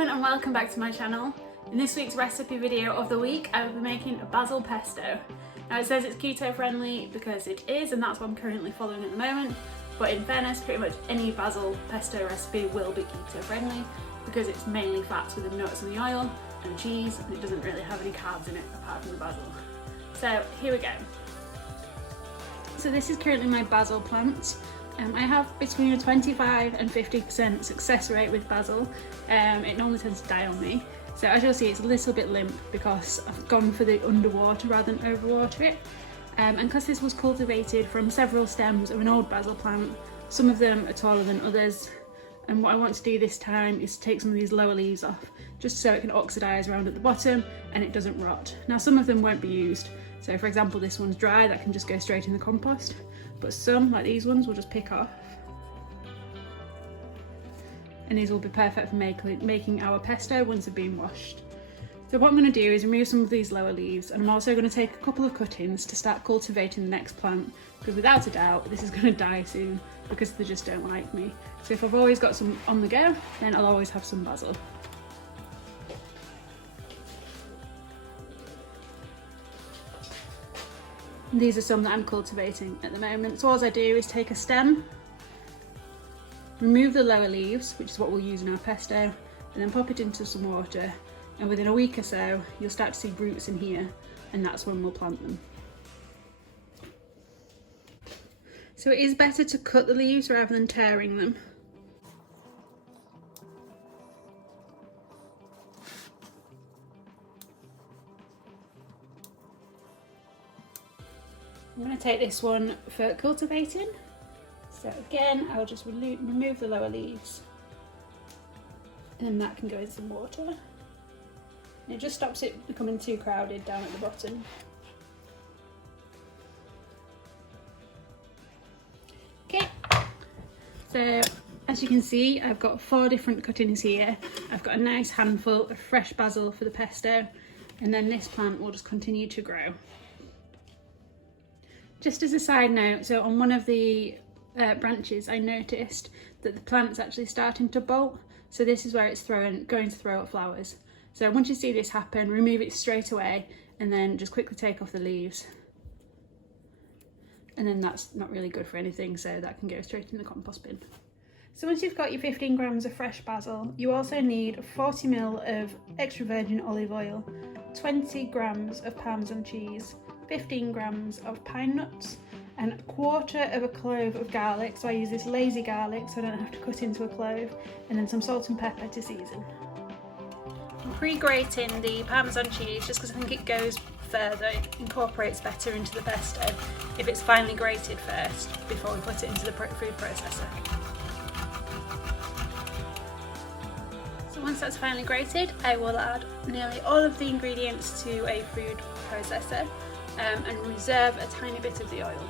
everyone and welcome back to my channel. In this week's recipe video of the week I will be making a basil pesto. Now it says it's keto friendly because it is, and that's what I'm currently following at the moment, but in fairness pretty much any basil pesto recipe will be keto friendly because it's mainly fats with the nuts and the oil and cheese, and it doesn't really have any carbs in it apart from the basil. So here we go. So this is currently my basil plant. I have between a 25 and 50% success rate with basil. It normally tends to die on me. So as you'll see, it's a little bit limp because I've gone for the underwater rather than overwater it. And because this was cultivated from several stems of an old basil plant, some of them are taller than others. And what I want to do this time is to take some of these lower leaves off, just so it can oxidise around at the bottom and it doesn't rot. Now some of them won't be used. So for example, this one's dry, that can just go straight in the compost. But some, like these ones, we'll just pick off. And these will be perfect for making our pesto once they've been washed. So what I'm going to do is remove some of these lower leaves, and I'm also going to take a couple of cuttings to start cultivating the next plant, because without a doubt this is going to die soon because they just don't like me. So if I've always got some on the go, then I'll always have some basil. These are some that I'm cultivating at the moment. So all I do is take a stem, remove the lower leaves, which is what we'll use in our pesto, and then pop it into some water. And within a week or so, you'll start to see roots in here, and that's when we'll plant them. So it is better to cut the leaves rather than tearing them. I'm going to take this one for cultivating. So again, I'll just remove the lower leaves, and that can go in some water. And it just stops it becoming too crowded down at the bottom. Okay, so as you can see, I've got 4 different cuttings here. I've got a nice handful of fresh basil for the pesto, and then this plant will just continue to grow. Just as a side note, so on one of the branches I noticed that the plant's actually starting to bolt, so this is where it's going to throw up flowers. So once you see this happen, remove it straight away and then just quickly take off the leaves. And then that's not really good for anything, so that can go straight in the compost bin. So once you've got your 15 grams of fresh basil, you also need 40 ml of extra virgin olive oil, 20 grams of Parmesan cheese, 15 grams of pine nuts, and 1/4 of a clove of garlic. So I use this lazy garlic so I don't have to cut into a clove, and then some salt and pepper to season. I'm pre-grating the Parmesan cheese just because I think it goes further, it incorporates better into the pesto if it's finely grated first before we put it into the food processor. So once that's finely grated, I will add nearly all of the ingredients to a food processor and reserve a tiny bit of the oil.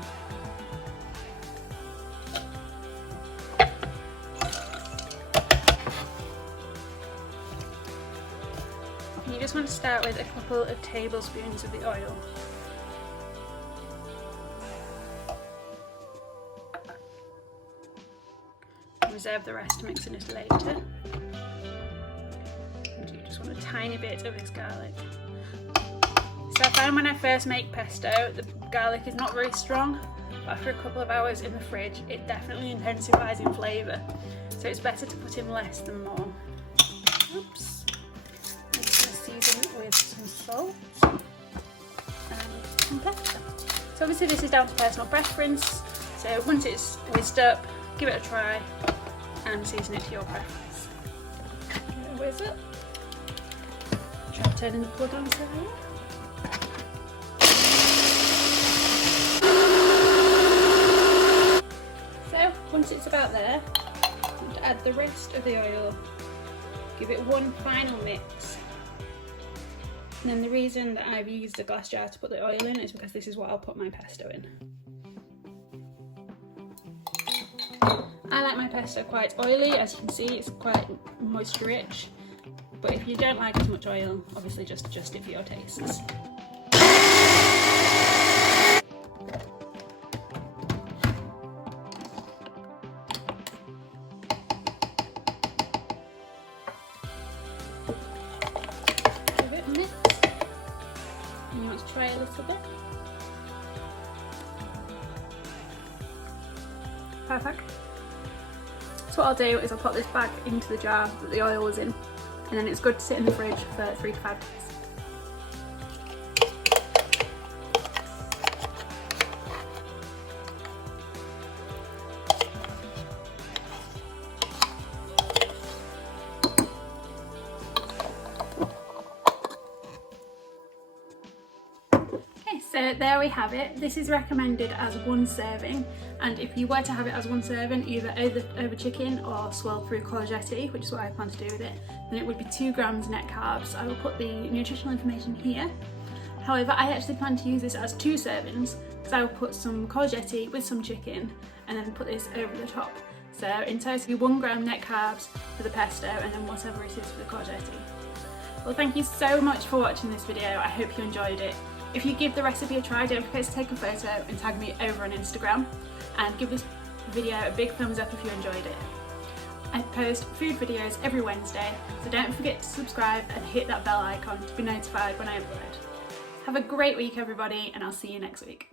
You just want to start with a couple of tablespoons of the oil. Reserve the rest to mix in it later. And you just want a tiny bit of this garlic. So I find when I first make pesto, the garlic is not very strong, but after a couple of hours in the fridge, it definitely intensifies in flavour. So it's better to put in less than more. Oops. I'm just going to season it with some salt and some pepper. So obviously this is down to personal preference. So once it's whizzed up, give it a try and season it to your preference. Whiz up. Try turning the plug on side. Once it's about there, I'm going to add the rest of the oil, give it one final mix. And then the reason that I've used a glass jar to put the oil in is because this is what I'll put my pesto in. I like my pesto quite oily, as you can see it's quite moisture rich, but if you don't like as much oil, obviously just adjust it for your tastes. try a little bit. Perfect. So what I'll do is I'll put this back into the jar that the oil was in, and then it's good to sit in the fridge for 3 to 5 days. So there we have it. This is recommended as 1 serving, and if you were to have it as 1 serving, either over chicken or swirled through courgetti, which is what I plan to do with it, then it would be 2 grams net carbs. I will put the nutritional information here. However, I actually plan to use this as 2 servings because I will put some courgetti with some chicken and then put this over the top. So in total 1 gram net carbs for the pesto and then whatever it is for the courgetti. Well, thank you so much for watching this video. I hope you enjoyed it. If you give the recipe a try, don't forget to take a photo and tag me over on Instagram, and give this video a big thumbs up if you enjoyed it. I post food videos every Wednesday, so don't forget to subscribe and hit that bell icon to be notified when I upload. Have a great week everybody, and I'll see you next week.